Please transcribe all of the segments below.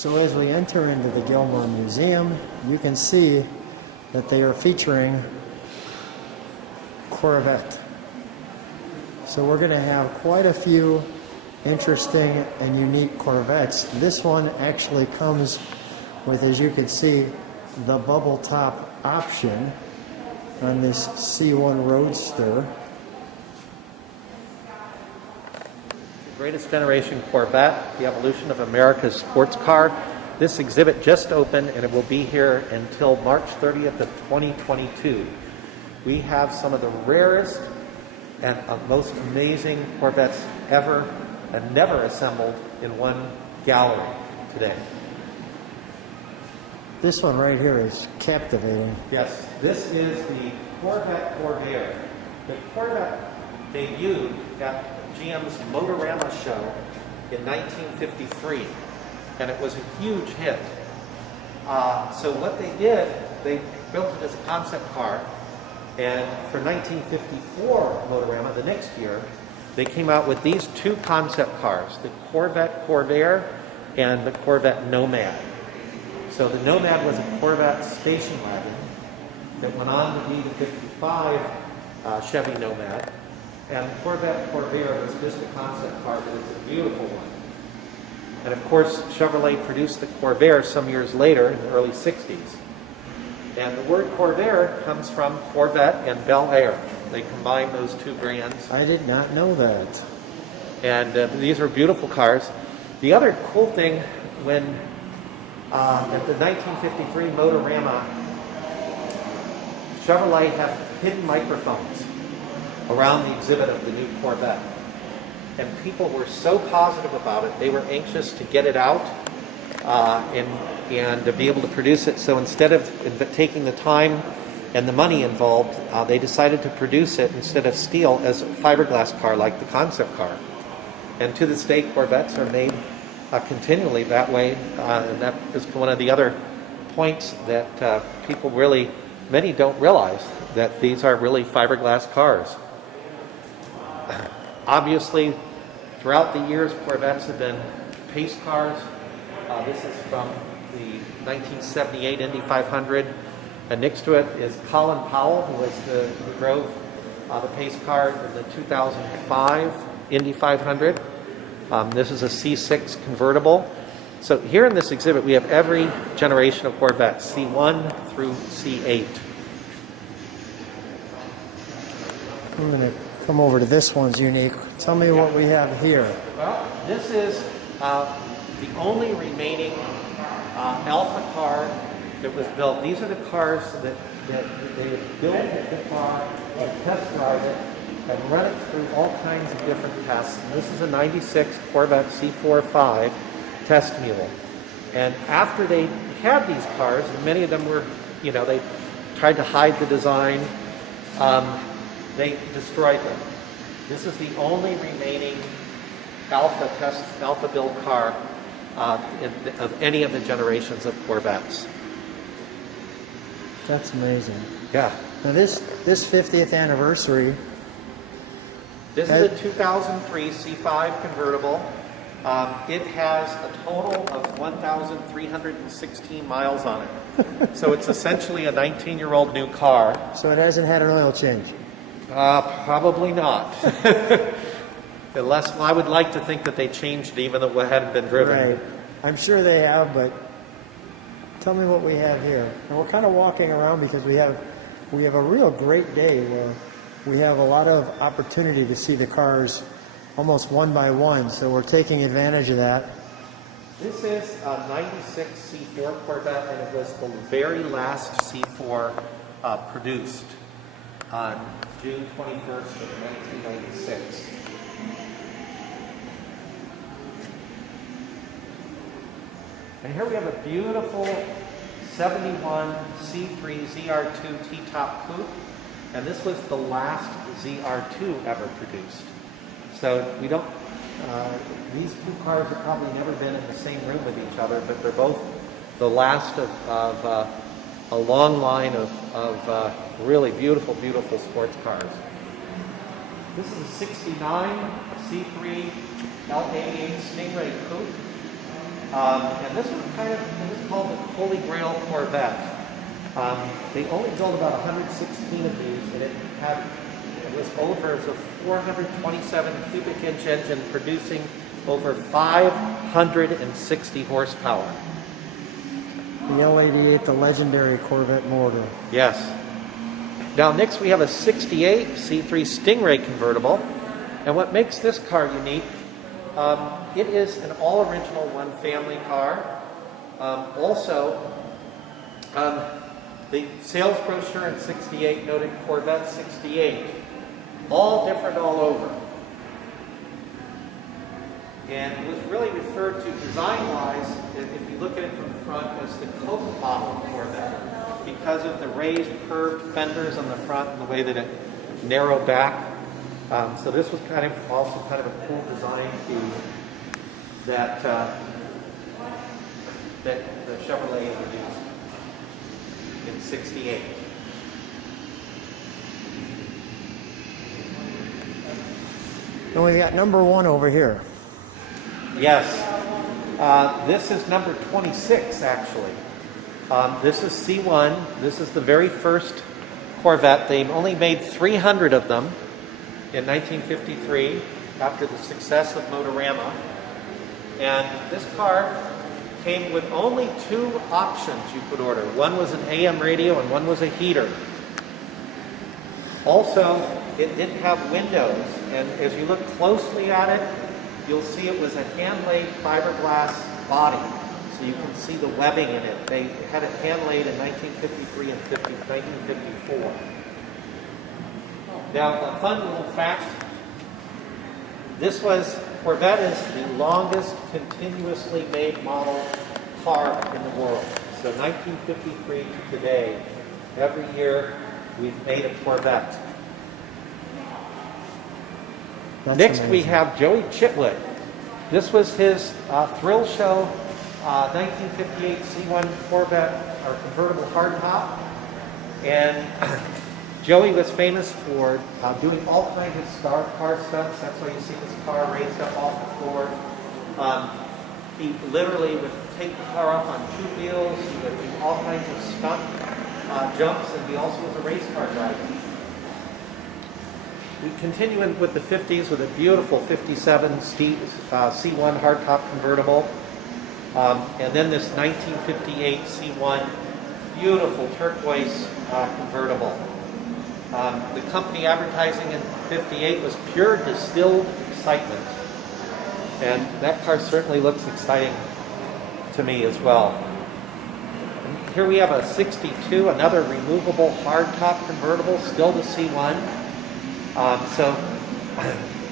So as we enter into the Gilmore Museum, you can see that they are featuring Corvette. So we're going to have quite a few interesting and unique Corvettes. This one actually comes with, as you can see, the bubble top option on this C1 Roadster. Greatest generation Corvette, the evolution of America's sports car. This exhibit just opened and it will be here until March 30th of 2022. We have some of the rarest and most amazing Corvettes ever and never assembled in one gallery today. This one right here is captivating. Yes, this is the Corvette Corvair. The Corvette debuted at GM's Motorama show in 1953, and it was a huge hit. So what they did, they built it as a concept car, and for 1954 Motorama, the next year, they came out with these two concept cars, the Corvette Corvair and the Corvette Nomad. So the Nomad was a Corvette station wagon that went on to be the 55 Chevy Nomad. And the Corvette Corvair was just a concept car, but it's a beautiful one. And of course, Chevrolet produced the Corvair some years later in the early 60s. And the word Corvair comes from Corvette and Bel Air. They combined those two brands. I did not know that. And these are beautiful cars. The other cool thing, when at the 1953 Motorama, Chevrolet had hidden microphones around the exhibit of the new Corvette. And people were so positive about it, they were anxious to get it out and to be able to produce it. So instead of taking the time and the money involved, they decided to produce it instead of steel as a fiberglass car like the concept car. And to this day, Corvettes are made continually that way. And that is one of the other points that people really, many don't realize, that these are really fiberglass cars. Obviously, throughout the years, Corvettes have been pace cars. This is from the 1978 Indy 500. And next to it is Colin Powell, who drove the pace car in the 2005 Indy 500. This is a C6 convertible. So here in this exhibit, we have every generation of Corvette, C1 through C8. I'm going to come over to this one's unique. Tell me what we have here. Well, this is the only remaining Alpha car that was built. These are the cars that they built the car and test drive it and run it through all kinds of different tests. And this is a 96 Corvette C45 test mule. And after they had these cars, and many of them were, they tried to hide the design, they destroyed them. This is the only remaining Alpha build car of any of the generations of Corvettes. That's amazing. Yeah. Now this 50th anniversary. This is a 2003 C5 convertible. It has a total of 1,316 miles on it. So it's essentially a 19-year-old new car. So it hasn't had an oil change? Probably not. Unless, I would like to think that they changed it even though it hadn't been driven. Right. I'm sure they have, but tell me what we have here. And we're kind of walking around because we have a real great day where we have a lot of opportunity to see the cars almost one by one, so we're taking advantage of that. This is a 96 C4 Corvette, and it was the very last C4 produced on June 21st of 1996. And here we have a beautiful 71 C3 ZR2 T-top coupe, and this was the last ZR2 ever produced. So we don't, these two cars have probably never been in the same room with each other, but they're both the last of a long line of really beautiful, beautiful sports cars. This is a 69 C3 L88 Stingray coupe. And this one it was called the Holy Grail Corvette. They only built about 116 of these, and it was over as a 427 cubic inch engine producing over 560 horsepower. The L88, the legendary Corvette motor. Yes. Now next we have a 68 C3 Stingray convertible. And what makes this car unique, it is an all-original one family car. The sales brochure in 68 noted Corvette 68. All different all over. And it was really referred to design-wise, if you look at it from the front, as the Coke bottle Corvette, because of the raised, curved fenders on the front and the way that it narrowed back. So this was also kind of a cool design piece that the Chevrolet introduced in 68. And we've got number 1 over here. Yes. This is number 26, actually. This is C1. This is the very first Corvette. They only made 300 of them in 1953 after the success of Motorama. And this car came with only 2 options you could order. One was an AM radio and one was a heater. Also, it didn't have windows, and as you look closely at it, you'll see it was a hand-laid fiberglass body, so you can see the webbing in it. They had it hand-laid in 1953 and 1954. Now, a fun little fact, Corvette is the longest continuously made model car in the world. So 1953 to today, every year we've made a Corvette. That's Next amazing. we have Joey Chitwood. This was his thrill show 1958 C1 Corvette or convertible hardtop. And Joey was famous for doing all kinds of car stunts. That's why you see this car raised up off the floor. He literally would take the car up on 2 wheels. He would do all kinds of stunt jumps, and he also was a race car driver. We continue with the 50s with a beautiful 57 C1 hardtop convertible. And then this 1958 C1 beautiful turquoise convertible. The company advertising in 58 was pure distilled excitement. And that car certainly looks exciting to me as well. And here we have a 62, another removable hardtop convertible, still the C1. So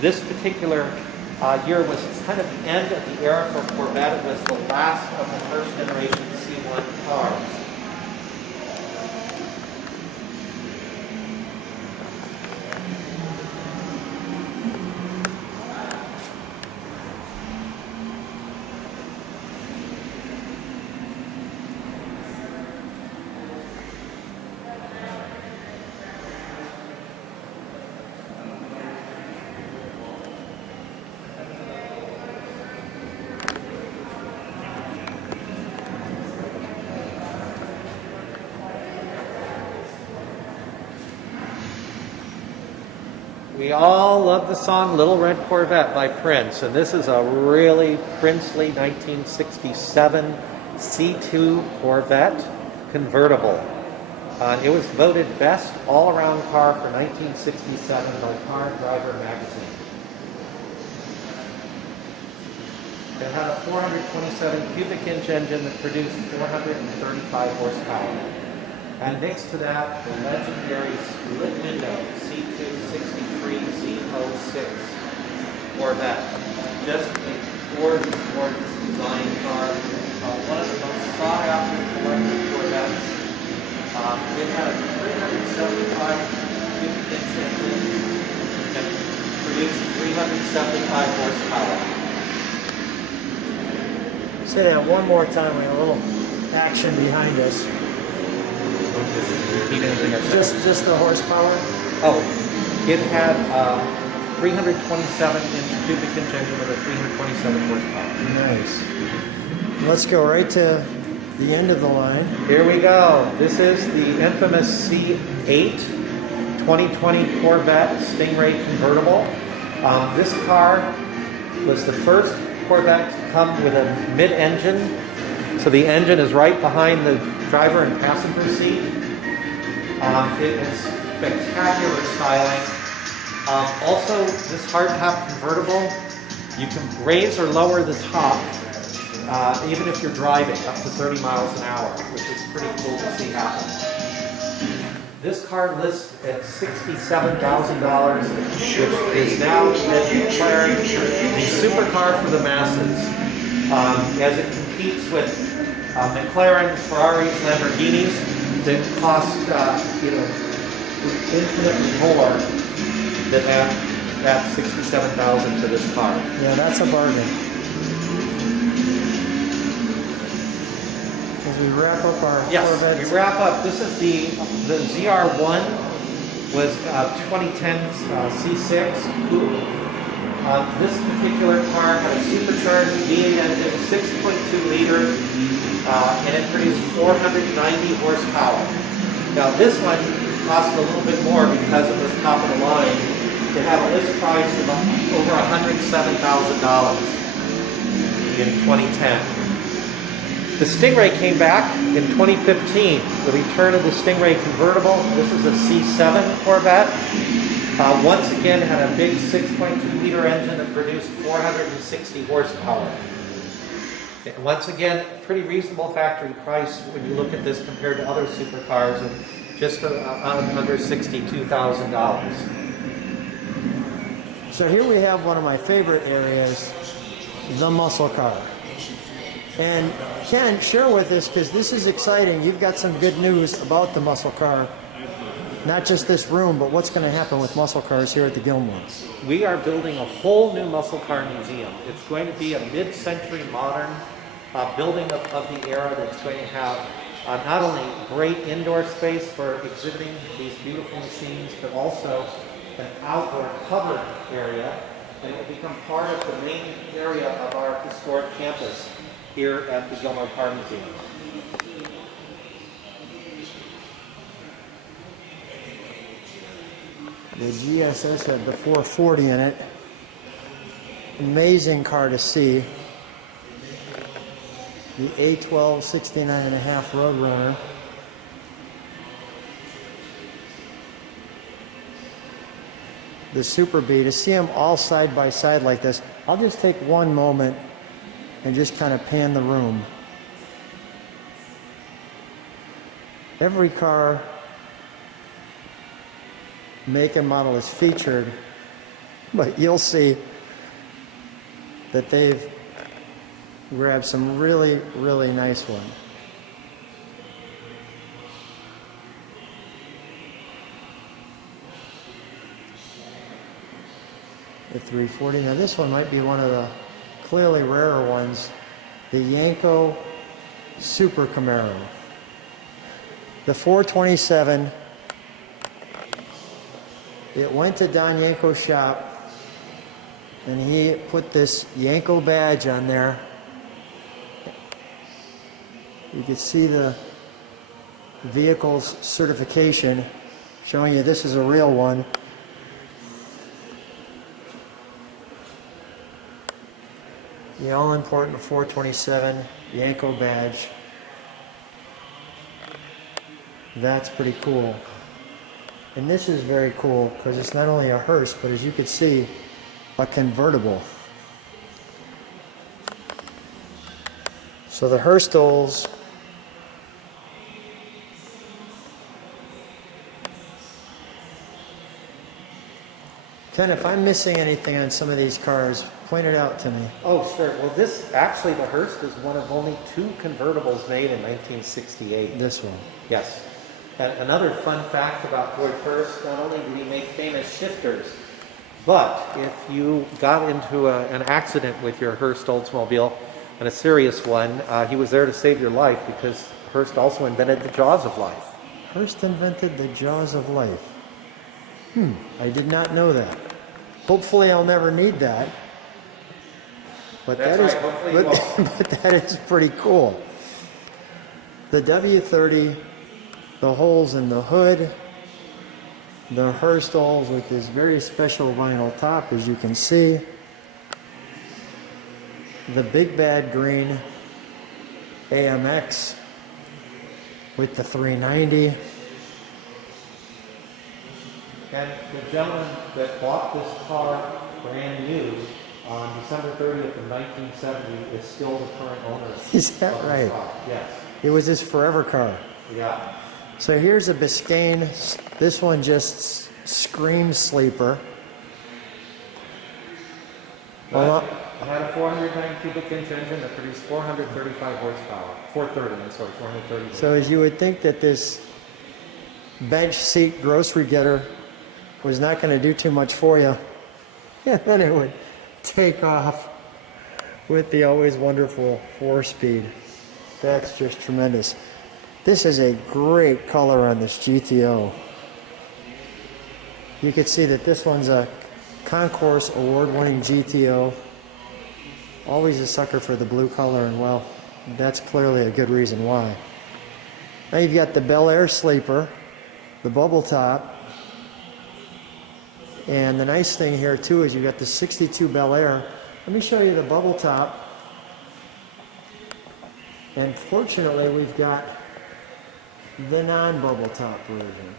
this particular year was kind of the end of the era for Corvette. It was the last of the first generation C1 cars. We all love the song Little Red Corvette by Prince, and this is a really princely 1967 C2 Corvette convertible. It was voted best all-around car for 1967 by Car and Driver magazine. It had a 427 cubic inch engine that produced 435 horsepower. And next to that, the legendary split window C263Z06 Corvette. Just a gorgeous, gorgeous design car. One of the most sought after collector Corvettes. It had a 375 cubic inch engine and produced 375 horsepower. Say that one more time. We have a little action behind us. Just the horsepower? Oh, it had 327 inch cubic inch engine with a 327 horsepower. Nice. Let's go right to the end of the line. Here we go. This is the infamous C8 2020 Corvette Stingray convertible. This car was the first Corvette to come with a mid-engine. So the engine is right behind the driver and passenger seat. It is spectacular styling. Also, this hardtop convertible, you can raise or lower the top even if you're driving up to 30 miles an hour, which is pretty cool to see happen. This car lists at $67,000, which is now declaring the supercar for the masses, as it competes with McLarens, Ferraris, Lamborghinis that cost infinitely more than that $67,000 for this car. Yeah, that's a bargain. As we wrap up our Corvettes. We wrap up. This is the ZR1 was 2010 C6 coupe. This particular car had a supercharged V8 engine, 6.2 liter, and it produced 490 horsepower. Now this one cost a little bit more because it was top of the line. It had a list price of over $107,000 in 2010. The Stingray came back in 2015, the return of the Stingray convertible. This is a C7 Corvette. Once again, had a big 6.2 liter engine that produced 460 horsepower. And once again, pretty reasonable factory price when you look at this compared to other supercars of just under $62,000. So here we have one of my favorite areas, the muscle car. And Ken, share with us, because this is exciting. You've got some good news about the muscle car. Not just this room, but what's going to happen with muscle cars here at the Gilmore. We are building a whole new muscle car museum. It's going to be a mid-century modern building of the era that's going to have not only great indoor space for exhibiting these beautiful machines, but also an outdoor covered area, and it will become part of the main area of our historic campus here at the Gilmore Car Museum. The GSS had the 440 in it. Amazing car to see. The A12 69.5 Roadrunner. The Super B, to see them all side by side like this. I'll just take one moment and just kind of pan the room. Every car, make and model is featured, but you'll see that they've grabbed some really, really nice ones. The 340. Now this one might be one of the clearly rarer ones. The Yanko Super Camaro. The 427. It went to Don Yanko's shop, and he put this Yanko badge on there. You can see the vehicle's certification showing you this is a real one. The all-important 427 Yanko badge. That's pretty cool. And this is very cool because it's not only a hearse, but as you can see, a convertible. So the Hurstolls Ken, if I'm missing anything on some of these cars, point it out to me. Oh, sure. Well, this, actually, the Hearst is one of only 2 convertibles made in 1968. This one. Yes. And another fun fact about Lloyd Hearst, not only did he make famous shifters, but if you got into an accident with your Hearst Oldsmobile, and a serious one, he was there to save your life because Hearst also invented the jaws of life. Hearst invented the jaws of life. I did not know that. Hopefully I'll never need that. But That's that is, right, hopefully you won't. but that is pretty cool. The W30, the holes in the hood, the Herstalls with this very special vinyl top, as you can see. The big bad green AMX with the 390. And the gentleman that bought this car brand new on December 30th of 1970 is still the current owner. Is that of the right? car. Yes. It was his forever car. Yeah. So here's a Biscayne. This one just screams sleeper. Well, It had a 409 cubic inch engine that produced 435 horsepower. 430, I'm sorry, 430. so as you would think that this bench seat grocery getter was not going to do too much for you, and then it would take off with the always wonderful 4-speed. That's just tremendous. This is a great color on this GTO. You can see that this one's a Concourse award-winning GTO. Always a sucker for the blue color, and well, that's clearly a good reason why. Now you've got the Bel Air sleeper, the bubble top, and the nice thing here too is you've got the 62 Bel Air. Let me show you the bubble top. And fortunately, we've got the non-bubble top version.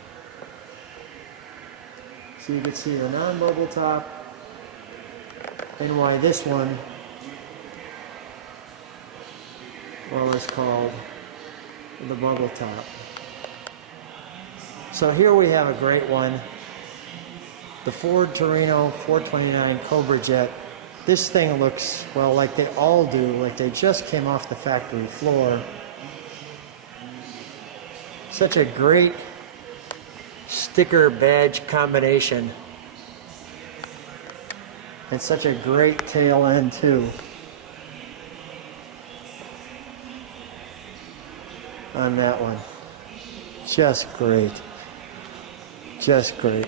So you can see the non-bubble top and why this one, well, is called the bubble top. So here we have a great one. The Ford Torino 429 Cobra Jet. This thing looks, well, like they all do, like they just came off the factory floor. Such a great sticker badge combination. And such a great tail end too. On that one. Just great. Just great.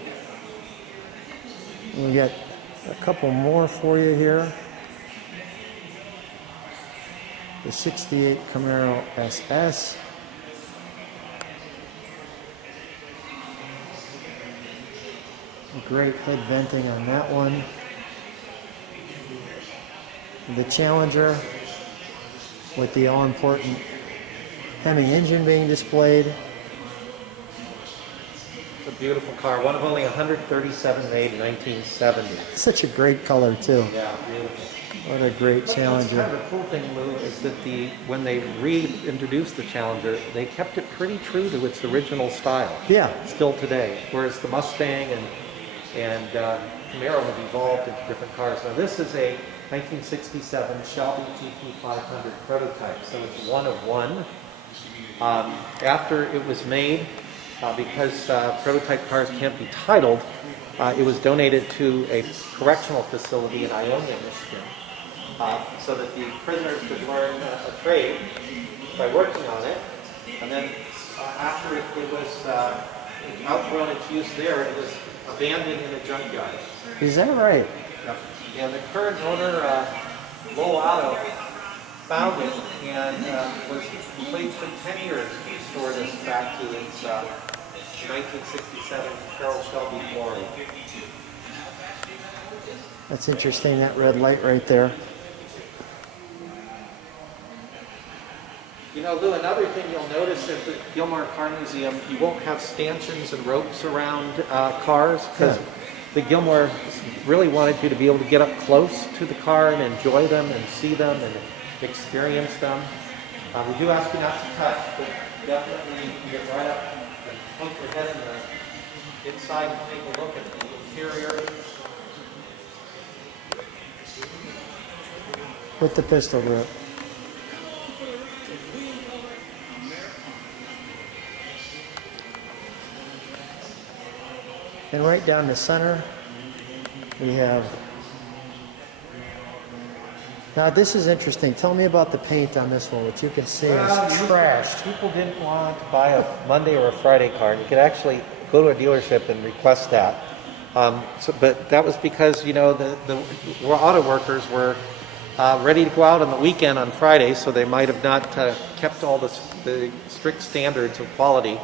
We got a couple more for you here. The 68 Camaro SS. Great head venting on that one. The Challenger with the all-important Hemi engine being displayed. It's a beautiful car. One of only 137 made in 1970. Such a great color too. Yeah, beautiful. What a great Challenger. Kind of a cool thing, Lou, is that when they reintroduced the Challenger, they kept it pretty true to its original style. Yeah. Still today, whereas the Mustang and Camaro have evolved into different cars. Now this is a 1967 Shelby GT500 prototype, so it's one of one. After it was made, because prototype cars can't be titled, it was donated to a correctional facility in Ionia, Michigan, so that the prisoners could learn a trade by working on it. And then after it was outgrown its use there, it was abandoned in a junkyard. Is that right? Yep. And the current owner, Lowell Otto, found it and was waited for 10 years to restore this back to its 1967 Carroll Shelby glory. That's interesting, that red light right there. You know, Lou, another thing you'll notice at the Gilmore Car Museum, you won't have stanchions and ropes around cars, because the Gilmore really wanted you to be able to get up close to the car and enjoy them and see them and experience them. We do ask you not to touch, but definitely get right up and poke your head in the inside and take a look at the interior. With the pistol grip. And right down the center, we have. Now this is interesting. Tell me about the paint on this one, which you can see is trashed. People didn't want to buy a Monday or a Friday car. You could actually go to a dealership and request that. But that was because, you know, the auto workers were ready to go out on the weekend on Friday, so they might have not kept all the strict standards of quality.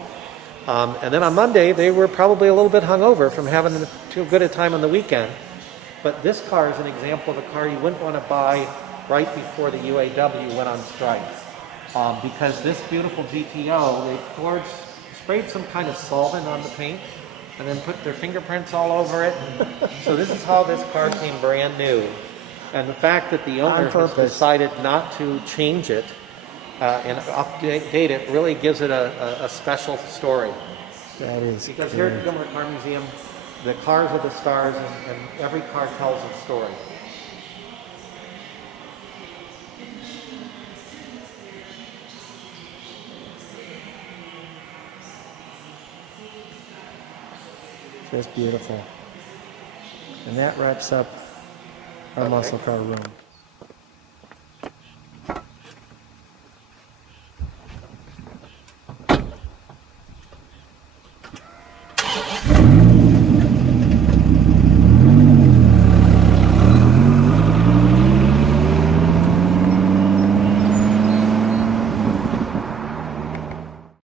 And then on Monday, they were probably a little bit hungover from having too good a time on the weekend. But this car is an example of a car you wouldn't want to buy right before the UAW went on strike. Because this beautiful GTO, they sprayed some kind of solvent on the paint and then put their fingerprints all over it. So this is how this car came brand new. And the fact that the owner has decided not to change it and update it really gives it a special story. That is because great. here at the Gilmore Car Museum, the cars are the stars, and every car tells its story. Just beautiful. And that wraps up our muscle car room.